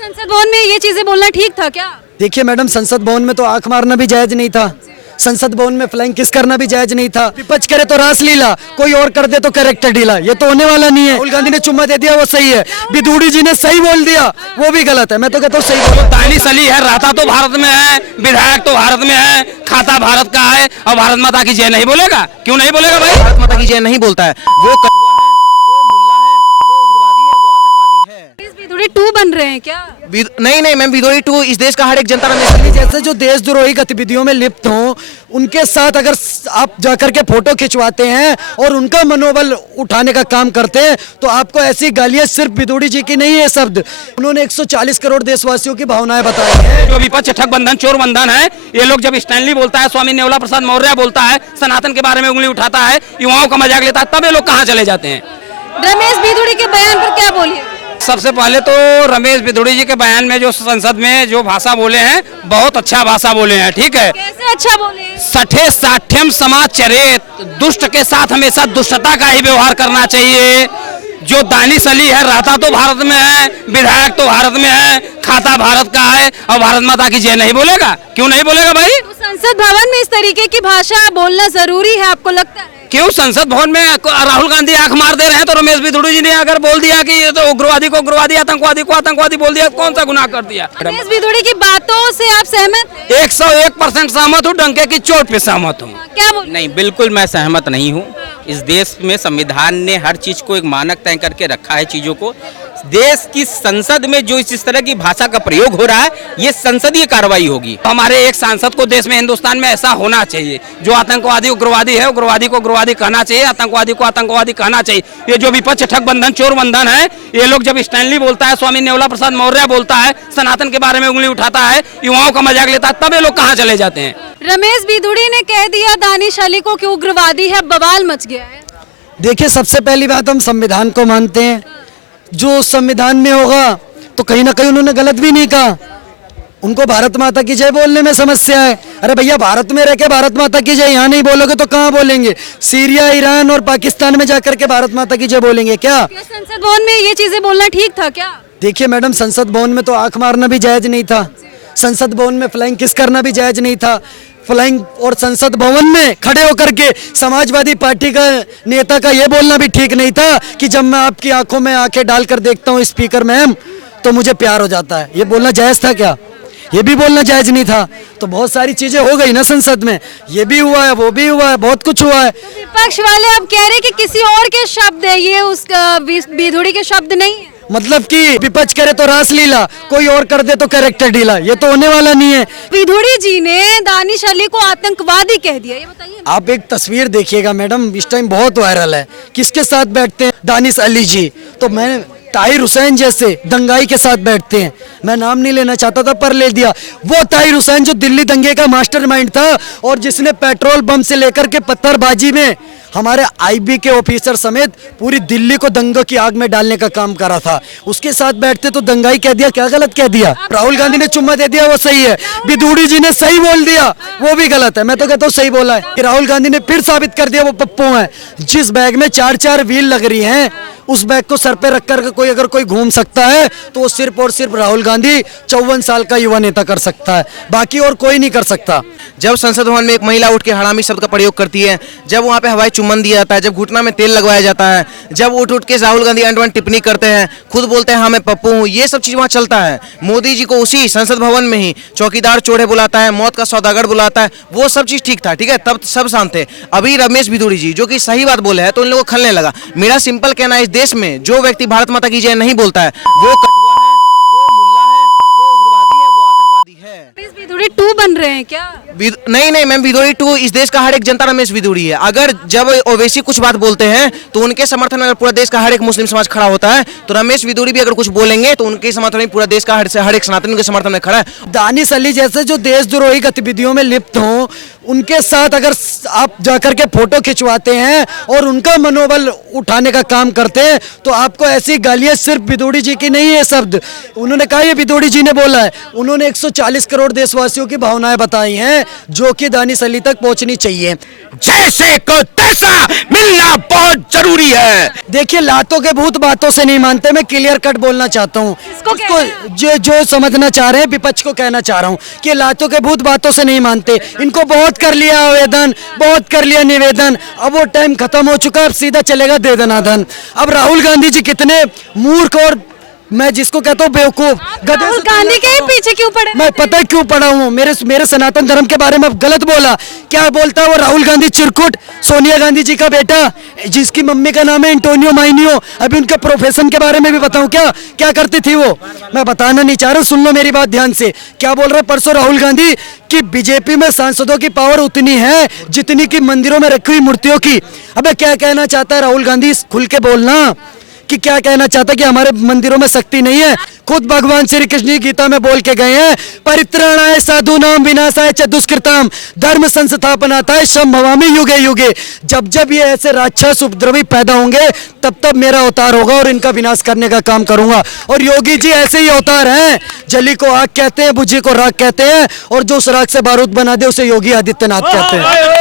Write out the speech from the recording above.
संसद भवन में ये चीजें बोलना ठीक था क्या? देखिए मैडम, संसद भवन में तो आंख मारना भी जायज नहीं था, संसद भवन में फ्लाइंग किस करना भी जायज नहीं था। विपक्ष करे तो रासलीला, कोई और कर दे तो कैरेक्टर ढीला, ये तो होने वाला नहीं है। राहुल गांधी ने चुम्मा दे दिया वो सही है, विदुड़ी जी ने सही बोल दिया वो भी गलत है। मैं तो कहता हूँ सही बोलो। दानिश अली है, रहता तो भारत में है, विधायक तो भारत में है, खाता भारत का है, और भारत माता की जय नहीं बोलेगा? क्यों नहीं बोलेगा भाई? भारत माता की जय नहीं बोलता है, वो कटुआ है, वो मुल्ला है, वो उग्रवादी है, वो आतंकवादी है। विदुड़ी 2 बन रहे हैं क्या? नहीं मैम, विदुड़ी 2 इस देश का हर एक जनता जैसे जो देशद्रोही गतिविधियों में लिप्त हों उनके साथ अगर आप जाकर के फोटो खिंचवाते हैं और उनका मनोबल उठाने का काम करते हैं तो आपको ऐसी गालियां सिर्फ विदुड़ी जी की नहीं है शब्द, उन्होंने 140 करोड़ देशवासियों की भावनाएं बताई हैं। जो विपक्ष ठग बंधन चोर बंधन है, ये लोग जब स्टैनली बोलता है, स्वामी नेवला प्रसाद मौर्य बोलता है, सनातन के बारे में उंगली उठाता है, युवाओं का मजाक लेता है, तब ये लोग कहाँ चले जाते हैं? रमेश विदुड़ी के बयान पर क्या बोलिए? सबसे पहले तो रमेश विदुड़ी जी के बयान में जो संसद में जो भाषा बोले हैं, बहुत अच्छा भाषा बोले हैं, ठीक है। कैसे अच्छा बोले? सठे साठ्यम समाचरित, दुष्ट के साथ हमेशा दुष्टता का ही व्यवहार करना चाहिए। जो दानिश अली है, रहता तो भारत में है, विधायक तो भारत में है, खाता भारत का है, और भारत माता की जय नहीं बोलेगा? क्यों नहीं बोलेगा भाई? तो संसद भवन में इस तरीके की भाषा बोलना जरूरी है आपको लगता है? क्यों संसद भवन में राहुल गांधी आंख मार दे रहे हैं तो रमेश विदुड़ी जी ने अगर बोल दिया कि ये तो उग्रवादी को उग्रवादी, आतंकवादी को आतंकवादी बोल दिया, कौन सा गुनाह कर दिया? रमेश विदुड़ी की बातों से आप सहमत हैं? 101% सहमत हूँ, डंके की चोट पे सहमत हूँ। क्या बोल? नहीं, बिल्कुल मैं सहमत नहीं हूँ। इस देश में संविधान ने हर चीज को एक मानक तय करके रखा है चीजों को। देश की संसद में जो इस तरह की भाषा का प्रयोग हो रहा है, ये संसदीय कार्रवाई होगी। हमारे एक सांसद को देश में, हिंदुस्तान में ऐसा होना चाहिए, जो आतंकवादी उग्रवादी है, उग्रवादी को उग्रवादी कहना चाहिए, आतंकवादी को आतंकवादी कहना चाहिए। ये जो विपक्ष ठग बंधन चोर बंधन है, ये लोग जब स्टैनली बोलता है, स्वामी नेवला प्रसाद मौर्य बोलता है, सनातन के बारे में उंगली उठाता है, युवाओं का मजाक लेता है, तब ये लोग कहाँ चले जाते हैं? रमेश विदुड़ी ने कह दिया दानिश अली को कि उग्रवादी है, बवाल मच गया है। देखिए, सबसे पहली बात हम संविधान को मानते हैं, जो संविधान में होगा तो कहीं ना कहीं उन्होंने गलत भी नहीं कहा। उनको भारत माता की जय बोलने में समस्या है। अरे भैया, भारत में रह के भारत माता की जय यहाँ नहीं बोलोगे तो कहाँ बोलेंगे? सीरिया, ईरान और पाकिस्तान में जाकर के भारत माता की जय बोलेंगे क्या? संसद भवन में ये चीजें बोलना ठीक था क्या? देखिए मैडम, संसद भवन में तो आंख मारना भी जायज नहीं था, संसद भवन में फ्लाइंग किस करना भी जायज नहीं था। फ्लाइंग और संसद भवन में खड़े होकर के समाजवादी पार्टी का नेता का ये बोलना भी ठीक नहीं था कि जब मैं आपकी आंखों में आंखें डालकर देखता हूँ स्पीकर मैम तो मुझे प्यार हो जाता है। ये बोलना जायज था क्या? ये भी बोलना जायज नहीं था। तो बहुत सारी चीजें हो गई ना संसद में, ये भी हुआ है, वो भी हुआ है, बहुत कुछ हुआ है। विपक्ष वाले अब कह रहे हैं कि किसी और के शब्द है, ये उस विदुड़ी के शब्द नहीं है। मतलब कि विपक्ष करे तो रासलीला, कोई और कर दे तो कैरेक्टर ढीला, ये तो होने वाला नहीं है। विदुड़ी जी ने दानिश अली को आतंकवादी कह दिया, ये बताइए। आप एक तस्वीर देखिएगा मैडम, इस टाइम बहुत वायरल है, किसके साथ बैठते हैं? दानिश अली जी। तो मैं ताहिर हुसैन जैसे दंगाई के साथ बैठते हैं, मैं नाम नहीं लेना चाहता था पर ले दिया। वो ताहिर हुसैन जो दिल्ली दंगे का मास्टरमाइंड था और जिसने पेट्रोल बम से लेकर के पत्थरबाजी में हमारे आईबी के ऑफिसर समेत पूरी दिल्ली को दंगों की आग में डालने का काम करा था, उसके साथ बैठते तो दंगाई कह दिया, क्या गलत कह दिया? राहुल गांधी ने चुम्मा दे दिया वो सही है, विदुड़ी जी ने सही बोल दिया वो भी गलत है। मैं तो कहता हूँ सही बोला है कि राहुल गांधी ने फिर साबित कर दिया वो पप्पू है। जिस बैग में 4-4 व्हील लग रही हैं, उस बैग को सर पे रखकर कोई अगर कोई घूम सकता है तो वो सिर्फ और सिर्फ राहुल गांधी 54 साल का युवा नेता कर सकता है, बाकी और कोई नहीं कर सकता। जब संसद भवन में एक महिला उठ के हरामी शब्द का प्रयोग करती है, जब वहाँ पे हवाई चुम्बन दिया जाता है, जब घुटना में तेल लगवाया जाता है, जब उठ के राहुल गांधी अंडवन टिप्पणी करते हैं, खुद बोलते हैं हाँ मैं पप्पू हूँ, ये सब चीज वहाँ चलता है। मोदी जी को उसी संसद भवन में ही चौकीदार चोड़े बुलाता है, मौत का सौदागर बुलाता है, वो सब चीज ठीक था, ठीक है, तब सब शांत थे। अभी रमेश विदुड़ी जी जो कि सही बात बोले हैं तो उन लोगों को खलने लगा। मेरा सिंपल कहना है, इस देश में जो व्यक्ति भारत माता की जय नहीं बोलता है वो कटुआ है, वो मुल्ला है, वो उग्रवादी है, वो आतंकवादी है। विदुड़ी 2 बन रहे हैं क्या? नहीं मैम, विदुड़ी 2 इस देश का हर एक जनता रमेश विदुड़ी है। अगर जब ओवैसी कुछ बात बोलते हैं तो उनके समर्थन में अगर पूरा देश का हर एक मुस्लिम समाज खड़ा होता है, तो रमेश विदुड़ी भी अगर कुछ बोलेंगे तो उनके समर्थन में पूरा देश का हर एक सनातन के समर्थन में खड़ा है। दानिश अली जैसे जो देशद्रोही गतिविधियों में लिप्त हों उनके साथ अगर आप जाकर के फोटो खिंचवाते हैं और उनका मनोबल उठाने का काम करते हैं तो आपको ऐसी गालियां सिर्फ भिदोड़ी जी की नहीं है शब्द उन्होंने कहा, ये भिदोड़ी जी ने बोला है। उन्होंने 140 करोड़ देशवासियों की भावनाएं बताई हैं जो कि दानिश अली तक पहुंचनी चाहिए। जैसे को तैसा मिलना बहुत जरूरी है। देखिए, लातों के भूत बातों से नहीं मानते। मैं क्लियर कट बोलना चाहता हूँ, जो समझना चाह रहे हैं विपक्ष को कहना चाह रहा हूँ कि लातों के भूत बातों से नहीं मानते। इनको बहुत कर लिया आवेदन, बहुत कर लिया निवेदन, अब वो टाइम खत्म हो चुका, अब सीधा चलेगा दे दनादन। अब राहुल गांधी जी कितने मूर्ख और मैं जिसको कहता हूँ बेवकूफ गधे राहुल गांधी के ही पीछे क्यों पड़े? मैं पता है क्यों पड़ा हूँ। मेरे सनातन धर्म के बारे में गलत बोला। क्या बोलता है वो राहुल गांधी चिरकुट, सोनिया गांधी जी का बेटा जिसकी मम्मी का नाम है एंटोनियो माइनियो। अभी उनके प्रोफेशन के बारे में भी बताऊं क्या करती थी वो, मैं बताना नहीं चाह रहा, सुन लो मेरी बात ध्यान से। क्या बोल रहा है परसों राहुल गांधी कि बीजेपी में सांसदों की पावर उतनी है जितनी की मंदिरों में रखी हुई मूर्तियों की। अबे क्या कहना चाहता है राहुल गांधी, खुल के बोलना कि क्या कहना चाहता है कि हमारे मंदिरों में शक्ति नहीं है। खुद भगवान श्री कृष्ण जी गीता में बोल के गए हैं, परित्राणाय साधूनाम विनाशाय च दुष्कृताम धर्म संस्थापनाय संभवामि युगे युगे। जब जब ये ऐसे राक्षस उपद्रवी पैदा होंगे तब तब मेरा अवतार होगा और इनका विनाश करने का काम करूंगा। और योगी जी ऐसे ही अवतार हैं, जली को आग कहते हैं, बुझी को राख कहते हैं, और जो उस राख से बारूद बना दे उसे योगी आदित्यनाथ कहते हैं।